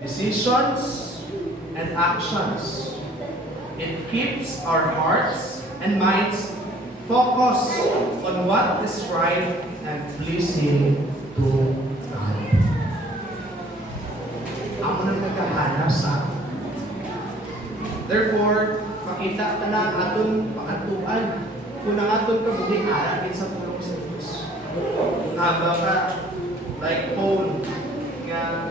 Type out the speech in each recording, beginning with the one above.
decisions, and actions. It keeps our hearts and minds focused on what is right and pleasing to God. Ako nang nagkahanap sa therefore, makita ka na ang atong pakatuan. Kung ang atong kabuhi, arapin sa pulong sa Diyos. Haba ka, like Paul, nga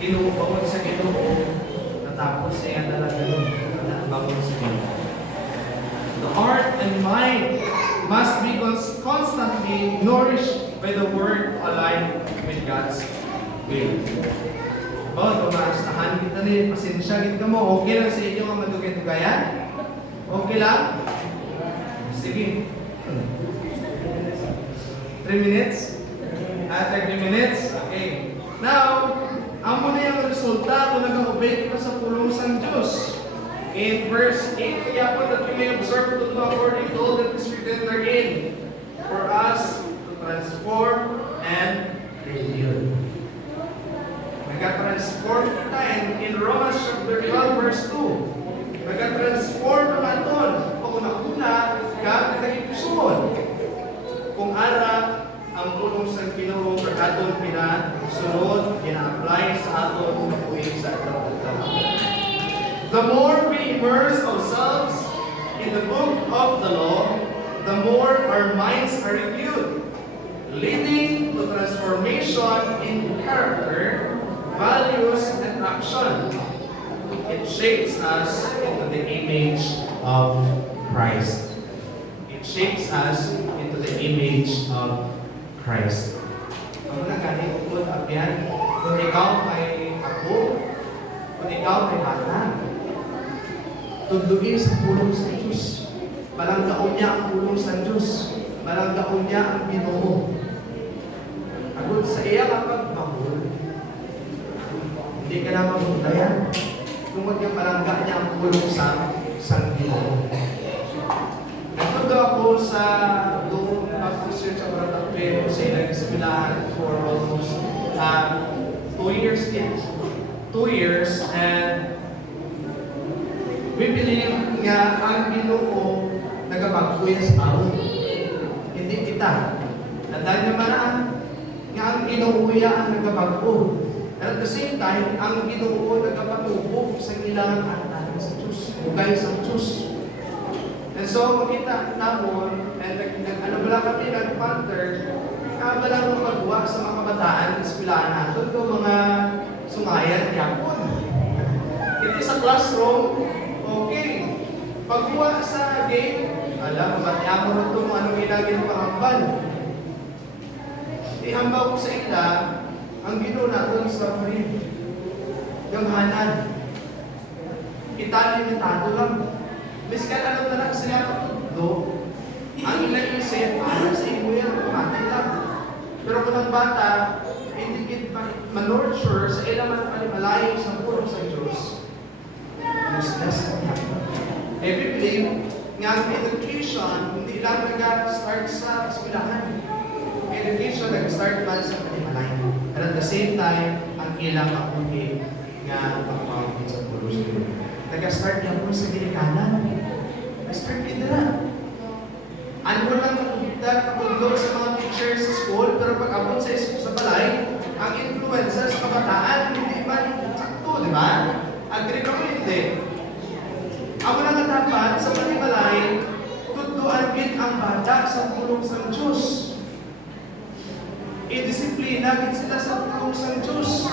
kinubangon sa Ginoo, natapos siya talaga nun, nabangon sa Ginoo. The heart and mind must be constantly nourished by the Word aligned with God's will. Tumaastahan kita rin, pasensya kita mo, okay lang sa inyo ang madugay-dugayan? Okay lang? Sige. 3 minutes? 30 minutes? Okay. Now, amo na yung resulta kung nag-obey ka sa pulong sa Diyos. In verse 8, kaya po that we may observe to do according to all that is written therein, for us to transform and renew. Nag-transform kita in Romans chapter 12 verse 2. Nag-transform naman doon. Kung una-una, kagagay puson. Kung ara ang pulong sa Ginoo for aton pinasunod, pina-apply sa aton kapuin sa aton. The more we immerse ourselves in the book of the law, the more our minds are renewed, leading to transformation in character, values, and action. It shapes us into the image of Christ. It shapes us into the image of Christ. Ang nagani ko abyan, kung ikaw ay ako, kung ikaw ay bata, tunduin sa pulong sa Diyos. Malanggaon niya ang pulong sa Diyos. Malanggaon niya ang Ginoo. Agud sa iya kapag mahul, hindi ka na mahulayan. Kung magkaparangga niya ang pulong sa Ginoo. Nagpunta ako sa doon pag-research sa Baratakpero sa ilang eskwelahan for almost 2 years din. 2 years, and we believe nga ang Ginoo nagapagkuya sa tao. Hindi kita. Tandaan niyo man nga ang Ginoo ang nagapagkuya. And at the same time, ang Ginoo nagapatubo sa ilang anak sa Diyos. Ugay sa Diyos. And so, makita namon, and nag-ano kami, nag-panther, wala mong magwa sa mga kabataan, eskwelahan natin, ito mga sungayan, yapon. Ito sa classroom, okay. Pagkuha sa game, alam, mabatiya mo rin ito kung anong ilagin ng pangambal. Ihambaw ko sa ila, ang Ginoo natin sa free. Yung hanan. Italimitado lang. Miskan alam na lang sila patudlo, ang ilang isip, para sa imo yan, pumati lang. Pero kung ang bata, hindi kita manurture sa ilang malayo sa pulong sa Diyos, useless na yan. Bibling, nga ang education, hindi lang nag-start sa eskwelahan. Education, nag-start man sa malayo. And at the same time, ang ilang kapuhi nga pagpapagod sa pulong sa Diyos. Nag-start niya po sa Gilikana. Nag-start niya na. Ano lang katulog sa mga teachers sa school, pero pag-abot sa balay, ang influencer sa kabataan, hindi man sakto, di ba? Agree ko hindi. Ako lang dapat sa balay, tutuan din ang bata sa pulong sa Diyos. I-disiplina din sila sa pulong sa Diyos.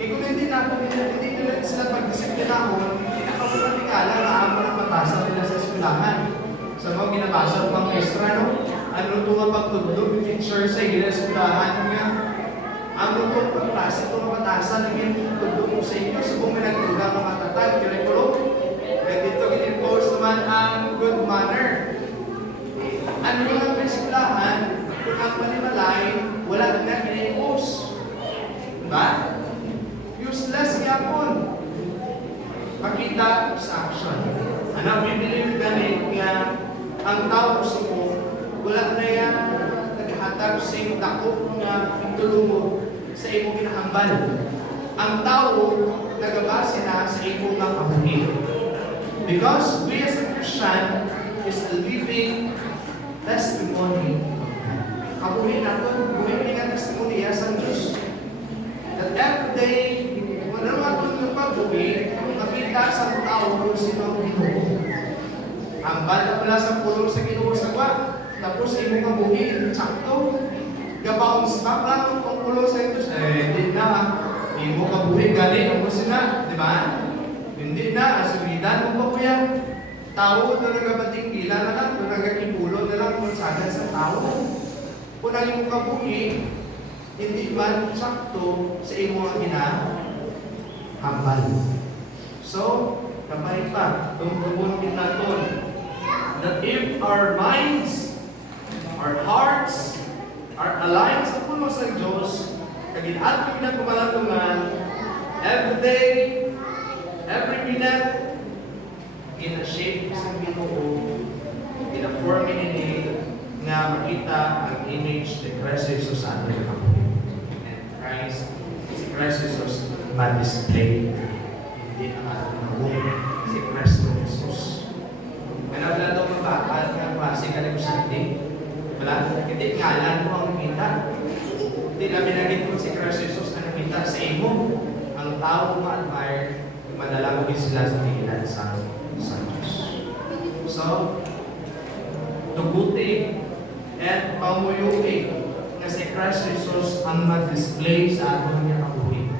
Kung hindi nila sila pag-disiplina ko, hindi na kami natikala na ako ng batasan nila sa eskwelahan. Sa mga ginabasa ng mga maestra, no? Ano ito nga pagtudlog ng teacher sa eskwelahan nga? Ano ito pagklase itong batasan na ginutudlog mo sa inyo? So kung may nagtulang ng matatag, curriculum, at dito ginimpose naman ang good manner. Ano yung mga eskwelahan, kung ang manimalay, wala na ginimpose. Diba? Useless yapon. Makita sa action. Ano, we believe ganit nga ang tao gusto mo, wala na yan naghahatag matag sa iyong dako nga itulungo sa imong kinahanglan. Ang tao nagabase na sa imong nga kabuhi. Because we as a Christian is a living testimony of God. Kabuhi natin, buhi nga testimony sa Diyos. That every day, kung ano nga itong pagbuhi, makita sa tao kung sino ang Ginoo. Ang bala pala sa pulong sa Ginoo sa kwa, tapos imong kabuhi, sakto. Gabaons back lang ang pulong sa Diyos. Hindi na. Imong kabuhi, galing ang sina, di ba? Hindi na, asulidan mo pa po yan. Tao na nagabatingkila na lang, kung nagakipulo na lang, kung sagan sa tao. Kung ang imong kabuhi, hindi man sakto sa imong ginahambal. So, kapay pa, tungkol kita doon, that if our minds, our hearts, are aligned sa puno sa Diyos, kaginaat kami na kumalatungan, every day, every minute, in-shape sa Ginoo, in-form ini nga makita ang image ni Christ Jesus sa ating kabuhi. And si Christ Jesus ma-display. Hindi ang ating kabuhi, si Christ Jesus. Manabla daw mabakal ng klase ka ng Sunday. Wala, hindi ngalan mo ang nakita. Hindi namin naging kung si Christ Jesus na nakita sa imo. Ang tao ma-admire, manalangin sila sa tinginan sa Diyos. So, tuguti at pamuyuki na si Christ Jesus ang mag-display sa atong niya kabuhi.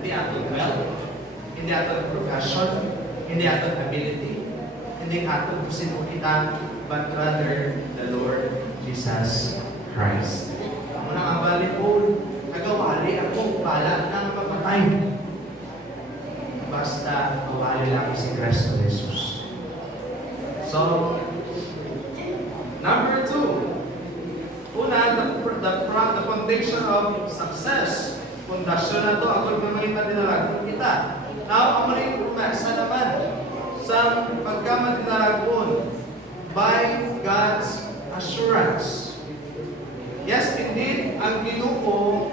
Hindi atong wealth, hindi atong profession, hindi atong ability, hindi atong sino kita, but rather the Lord Jesus Christ. Ako na ang balik po, nagawali ako, bala ng papatay. Basta mawali lang si Kristo Jesus. So, number 2. Una, the foundation of success. Pundasyon na ito, ako mamangita dinalag kita. Now, ang maling promesa naman sa pagkamadinalagon by God's assurance. Yes, indeed, ang Ginoo,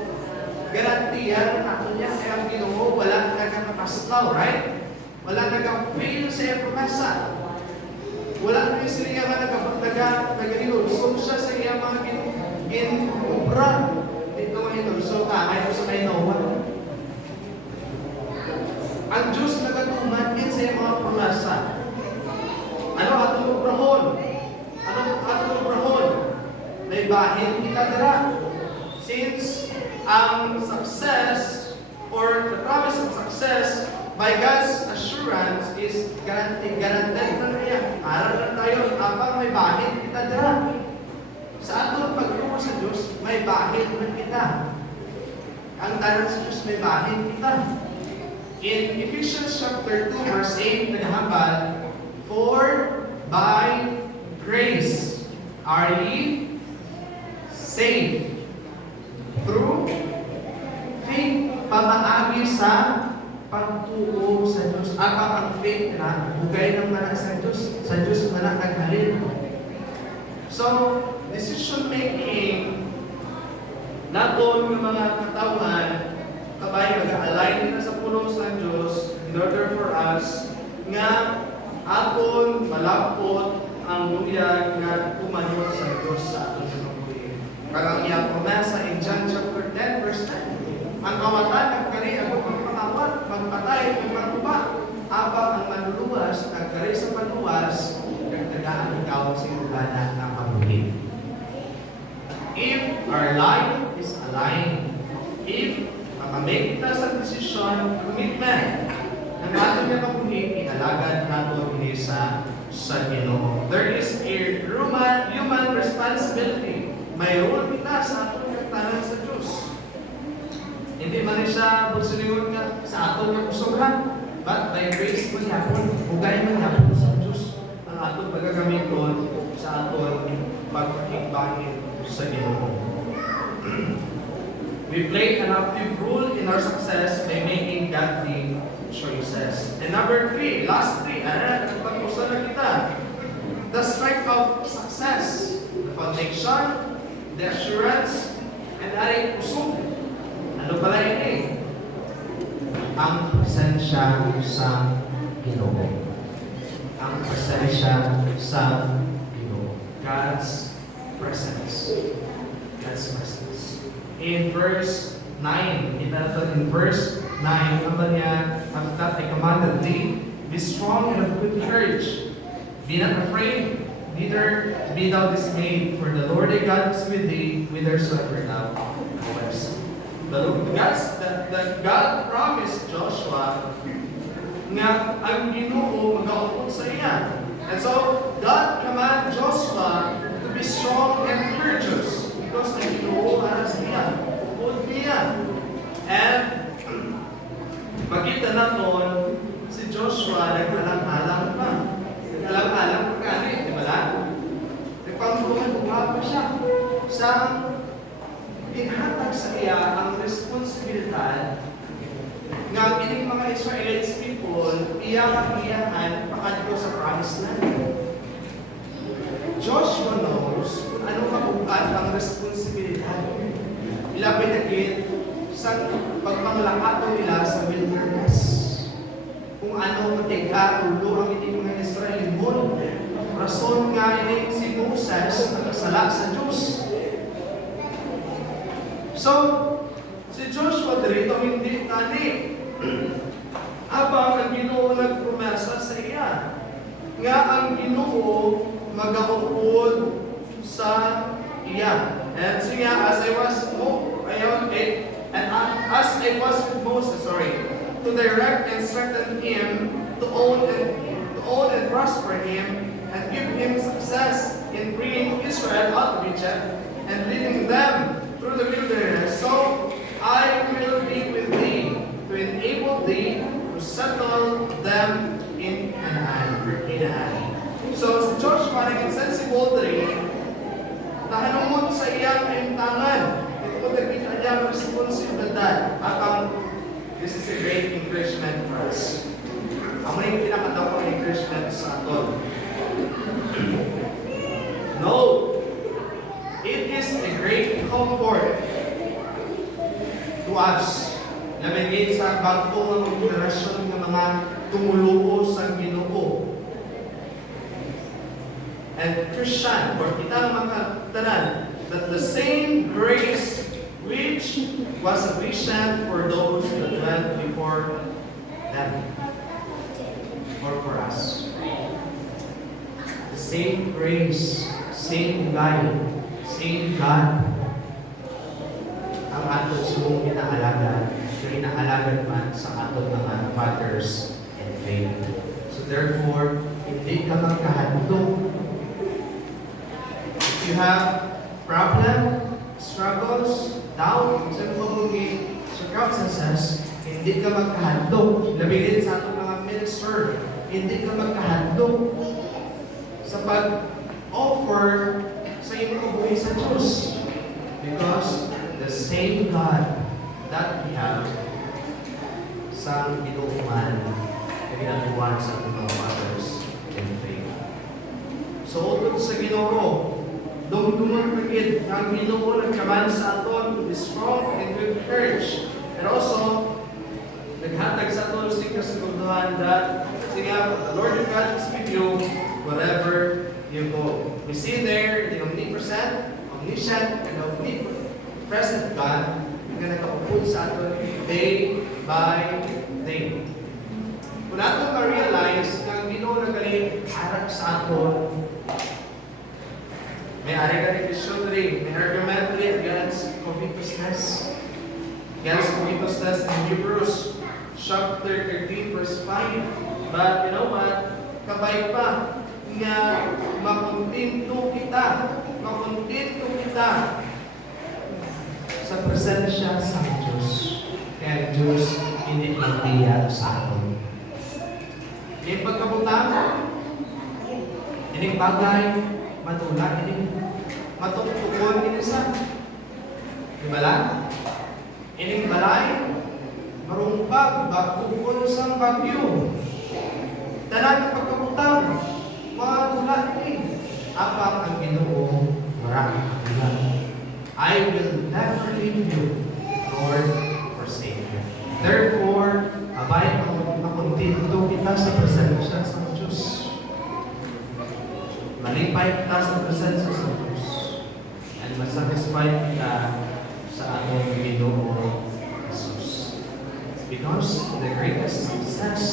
garantiyan natin niya kaya ang Ginoo, wala nagkakapaslaw, right? Wala nagka-fail sa iyang promesa. Wala rin siya nga nag-ilusog siya sa iyang mga ginubra. Dito nga ilusog ka, kayo sa may Noah. Ang Diyos nagatuman din sa iyang mga promesa. Ano atong ubrahon? Ano atong ubrahon? May bahin kita dira. Since ang success or the promise of success by God's assurance is guaranteed na niya. Aral na tayo, habang may bahin kita dira. Sa atong pagtuo sa Diyos, may bahin na kita. Ang tanong sa Diyos, may bahin kita. In Ephesians chapter 2, verse 8, naghambal, for by grace are ye saved through faith, pamaagi sa pagtuo sa Diyos. Ang faith na bugay ng mana sa Diyos mana naghalin. So, decision making naton ng mga katawan kabay mag-align na sa puno sa Diyos in order for us nga aton malapot ang luyag nga kumanot sa Diyos sa aton kabuhi. Parang iyang promesa in John chapter 10 verse 10. Ang kawatan nagkari ang pagpangawat, magpatay, magpatuba. Abang ang manuluwas, nagkari sa panuwas, nagtagaan ikaw sa ilugana ng kabuhi. If our life is aligned, if makamake kita sa decision, commitment, ng ating na kabuhi, inalagad nato ini sa Ginoo. There is a human responsibility. May role kita sa atong kagtanan sa Diyos. Hindi man siya bugsulingon nga sa aton nga kusoghan, but by grace mo yapon, bugay man yapon sa Diyos ang aton pagagamiton sa aton pagkikbahin sa Ginoo. We play an active role in our success by making godly choices. And number 3, last 3, pag-usa na kita. The strength of success, the foundation, the assurance, and aring usog. Ano pala ini? Ang presensya sa Ginoo. Ang presensya sa Ginoo. God's presence. God's presence. In verse 9, in verse 9, ang niya, after I commanded thee, be strong and of good courage. Be not afraid, neither be thou dismayed, for the Lord thy God is with thee, whithersoever thou goest. God promised Joshua nga ang Ginoo mag-aupod sa iya. And so, God commanded Joshua to be strong and courageous because ang Ginoo para sa iya. Upod niya. And makita natin si Joshua nag-alang-alang pa. Nag-alang-alang pa kani, di ba lang? Nagpangulungan pa siya sa inhatag sa iya ang responsibilidad nga ining mga Israelites people iyakan pakadto sa promised land. Joshua knows kung ano mabukat ang responsibilidad. Ilapit agad sa pagpanglakato nila sa wilderness. Kung ano matiga, tulo ang ining mga Israelimon. Rason nga ining si Moses nakasala sa Diyos. So, si Joshua dito hindi tani. Abang ang Ginoo nagpromesa sa iya. Nga ang Ginoo mag-aupod sa iya. And siya, as I was with Moses, to direct and strengthen him, to own and prosper him, and give him success in bringing Israel out of Egypt and leading them through the wilderness. So I will be with thee to enable thee to settle them in Canaan. So si Joshua naging sensible rin nahanungod sa iyang imtangan. Ito ko nagkita niyang responsibilidad. This is a great encouragement for us. Ang mga pinakatapang encouragement sa aton. No, it is a great comfort to us na may sa bago ng generasyon ng mga tumuluo sa Ginoo. And Christian, or kita mga tanan, that the same grace which was sufficient for those that went before them, or for us. The same grace, same guide, same God, ang ato sumong inaalagad, inaalagad man sa ato mga fathers and faith. So therefore, hindi ka magkahadlok. If you have problem, struggles, doubt, sa mga circumstances, hindi ka magkahadlok. Labihin sa ating mga minister, hindi ka magkahadlok sa pag-offer sa iyong kabuhay sa Diyos. Because the same God that we have sa Ginooman na ginagawa sa ating mga fathers and faith. So, utod sa Ginoo, dumdumon pagid ang Ginoo nagkaman sa aton to be strong and good courage. And also, naghatag sa aton sa kasagutan that the Lord your God is with you wherever you go. We see there the omnipresent, omniscient, and omnipresent God na nakaupod sa aton day by day. Kung natin ma-realize na ang Ginoo nagaling harap sa aton, may argumentation rin, may argument rin against covetousness. Against covetousness in Hebrews chapter 13 verse 5. But you know what? Kabay pa nga makuntinto kita sa presensya sa Diyos. Kaya Diyos hindi magtiya sa atin. Yung pagkabutang, ining bagay, matula, ining matungtukon, ining sa. Diba lang? Ining balay, marumpag, bagtukon sa bagyo. Tanan pagkabutang, mga tula ini. Apang ang Ginoo, maraming kabilang. I will never leave you nor forsake you. Therefore, abay makontento kita sa presensya sa Diyos. Malipay kita sa presensya sa Diyos. And masatisfied kita sa atong Ginoo Jesus. Because the greatest success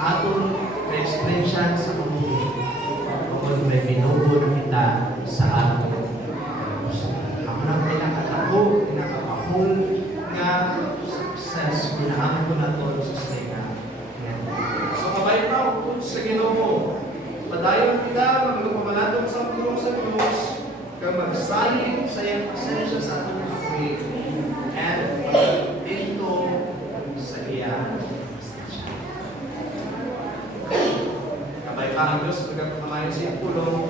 atong na-explain siya sa kamuhi kung may binuod kita sa atong puso. Ako na pinakatako, pinakapahol nga success, pinahamon ko na ito sa stinga. So kabay pa kung sa Ginoo, padayon kita, maglupamanatong sa pulong sa Diyos, kang magsalig sa iyang pasensya sa atong kamuhi, and dito sa iyang pasensya. Kabay pa ang Diyos, pagkakamayan sa iyang pulong,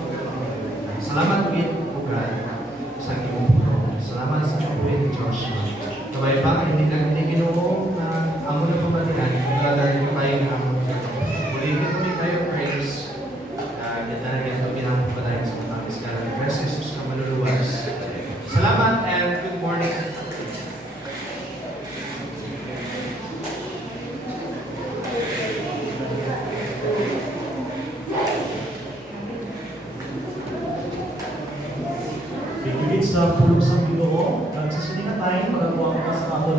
salamat ulit, Bugad, sa iyong pulong. Salamat sa kapuhin, Joshua. Kabay pa, hindi na Ginoo na amo na pabalikan, maglalagay ko tayo ng amo. Ulitin kami tayo praise. Ganda na ganito ginamit pa tayo sa mga iskala. Gracias, Jesus, na maluluwas. Salamat and good morning. Higit sa pulong sa Ginoo, nagsasalita tayo, magagawa ko pa sa ato